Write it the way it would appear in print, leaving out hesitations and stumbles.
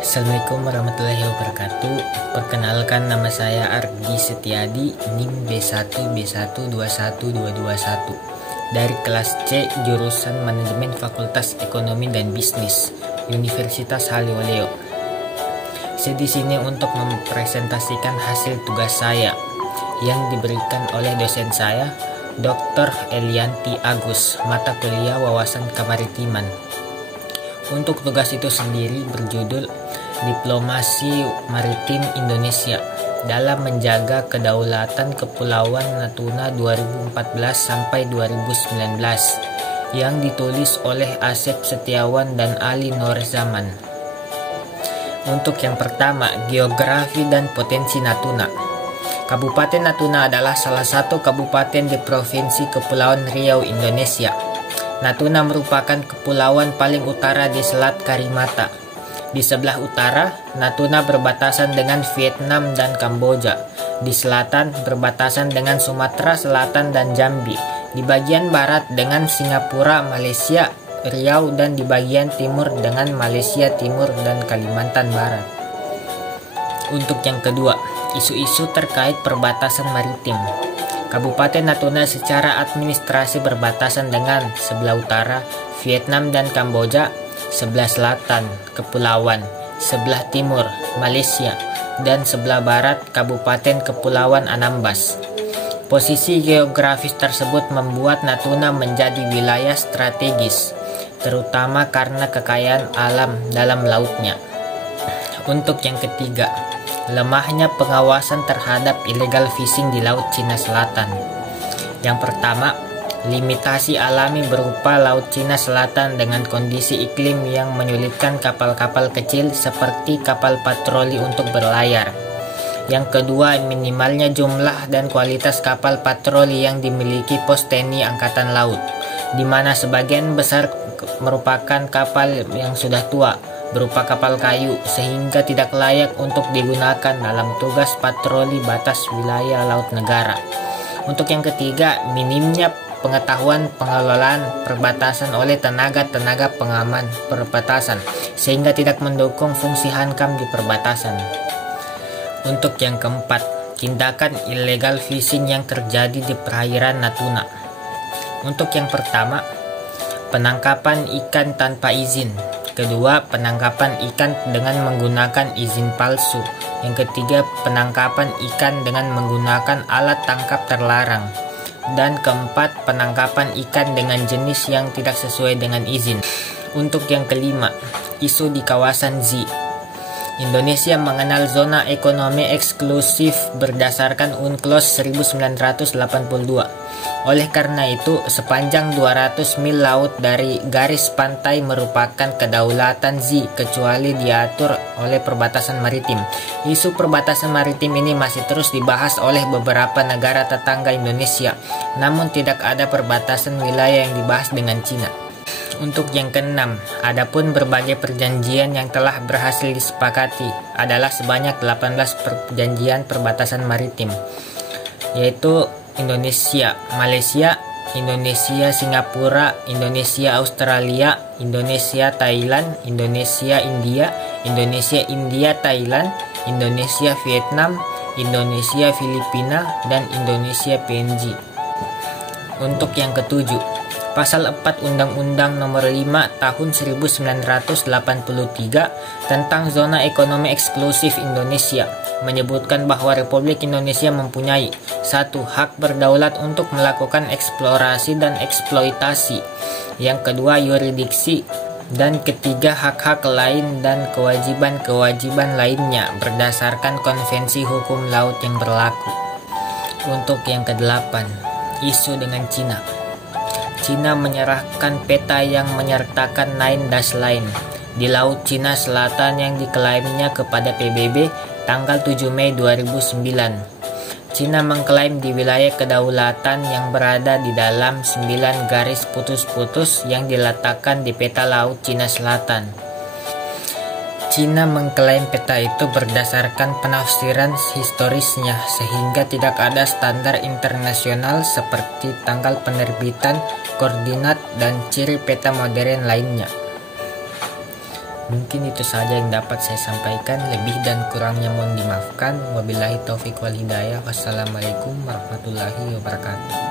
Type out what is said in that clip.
Assalamualaikum warahmatullahi wabarakatuh. Perkenalkan, nama saya Ardi Setiadi, NIM B1B121221 dari kelas C jurusan Manajemen Fakultas Ekonomi dan Bisnis Universitas Halewoleo. Saya di sini untuk mempresentasikan hasil tugas saya yang diberikan oleh dosen saya, Dr. Elianti Agus, mata kuliah Wawasan Kemaritiman. Untuk tugas itu sendiri berjudul Diplomasi Maritim Indonesia dalam menjaga kedaulatan Kepulauan Natuna 2014 sampai 2019 yang ditulis oleh Asep Setiawan dan Ali Norzaman. Untuk yang pertama, geografi dan potensi Natuna. Kabupaten Natuna adalah salah satu kabupaten di Provinsi Kepulauan Riau, Indonesia. Natuna merupakan kepulauan paling utara di Selat Karimata. Di sebelah utara, Natuna berbatasan dengan Vietnam dan Kamboja. Di selatan, berbatasan dengan Sumatera Selatan dan Jambi. Di bagian barat dengan Singapura, Malaysia, Riau, dan di bagian timur dengan Malaysia Timur dan Kalimantan Barat. Untuk yang kedua, isu-isu terkait perbatasan maritim. Kabupaten Natuna secara administrasi berbatasan dengan sebelah utara, Vietnam dan Kamboja, sebelah selatan, Kepulauan, sebelah timur, Malaysia, dan sebelah barat, Kabupaten Kepulauan Anambas. Posisi geografis tersebut membuat Natuna menjadi wilayah strategis, terutama karena kekayaan alam dalam lautnya. Untuk yang ketiga, lemahnya pengawasan terhadap illegal fishing di Laut Cina Selatan. Yang pertama, limitasi alami berupa Laut Cina Selatan dengan kondisi iklim yang menyulitkan kapal-kapal kecil seperti kapal patroli untuk berlayar. Yang kedua, minimalnya jumlah dan kualitas kapal patroli yang dimiliki pos TNI Angkatan Laut, di mana sebagian besar merupakan kapal yang sudah tua, berupa kapal kayu, sehingga tidak layak untuk digunakan dalam tugas patroli batas wilayah laut negara. Untuk yang ketiga, minimnya pengetahuan pengelolaan perbatasan oleh tenaga-tenaga pengaman perbatasan, sehingga tidak mendukung fungsi hankam di perbatasan. Untuk yang keempat, tindakan illegal fishing yang terjadi di perairan Natuna. Untuk yang pertama, penangkapan ikan tanpa izin. Kedua, penangkapan ikan dengan menggunakan izin palsu. Yang ketiga, penangkapan ikan dengan menggunakan alat tangkap terlarang. Dan keempat, penangkapan ikan dengan jenis yang tidak sesuai dengan izin. Untuk yang kelima, isu di kawasan Z. Indonesia mengenal zona ekonomi eksklusif berdasarkan UNCLOS 1982. Oleh karena itu, sepanjang 200 mil laut dari garis pantai merupakan kedaulatan Z, kecuali diatur oleh perbatasan maritim. Isu perbatasan maritim ini masih terus dibahas oleh beberapa negara tetangga Indonesia, namun tidak ada perbatasan wilayah yang dibahas dengan Cina. Untuk yang keenam, adapun berbagai perjanjian yang telah berhasil disepakati adalah sebanyak 18 perjanjian perbatasan maritim, yaitu Indonesia Malaysia, Indonesia Singapura, Indonesia Australia, Indonesia Thailand, Indonesia India, Indonesia India Thailand, Indonesia Vietnam, Indonesia Filipina, dan Indonesia PNG. Untuk yang ketujuh, Pasal 4 Undang-Undang Nomor 5 Tahun 1983 tentang Zona Ekonomi Eksklusif Indonesia menyebutkan bahwa Republik Indonesia mempunyai 1. Hak berdaulat untuk melakukan eksplorasi dan eksploitasi. Yang kedua, yurisdiksi. Dan ketiga, hak-hak lain dan kewajiban-kewajiban lainnya berdasarkan konvensi hukum laut yang berlaku. Untuk yang kedelapan, isu dengan Cina. Cina menyerahkan peta yang menyertakan 9 dash line di Laut Cina Selatan yang diklaimnya kepada PBB tanggal 7 Mei 2009. Cina mengklaim di wilayah kedaulatan yang berada di dalam 9 garis putus-putus yang diletakkan di peta Laut Cina Selatan. Cina mengklaim peta itu berdasarkan penafsiran historisnya, sehingga tidak ada standar internasional seperti tanggal penerbitan, koordinat, dan ciri peta modern lainnya. Mungkin itu saja yang dapat saya sampaikan. Lebih dan kurangnya mohon dimaafkan. Wabillahi taufiq wal hidayah. Wassalamualaikum warahmatullahi wabarakatuh.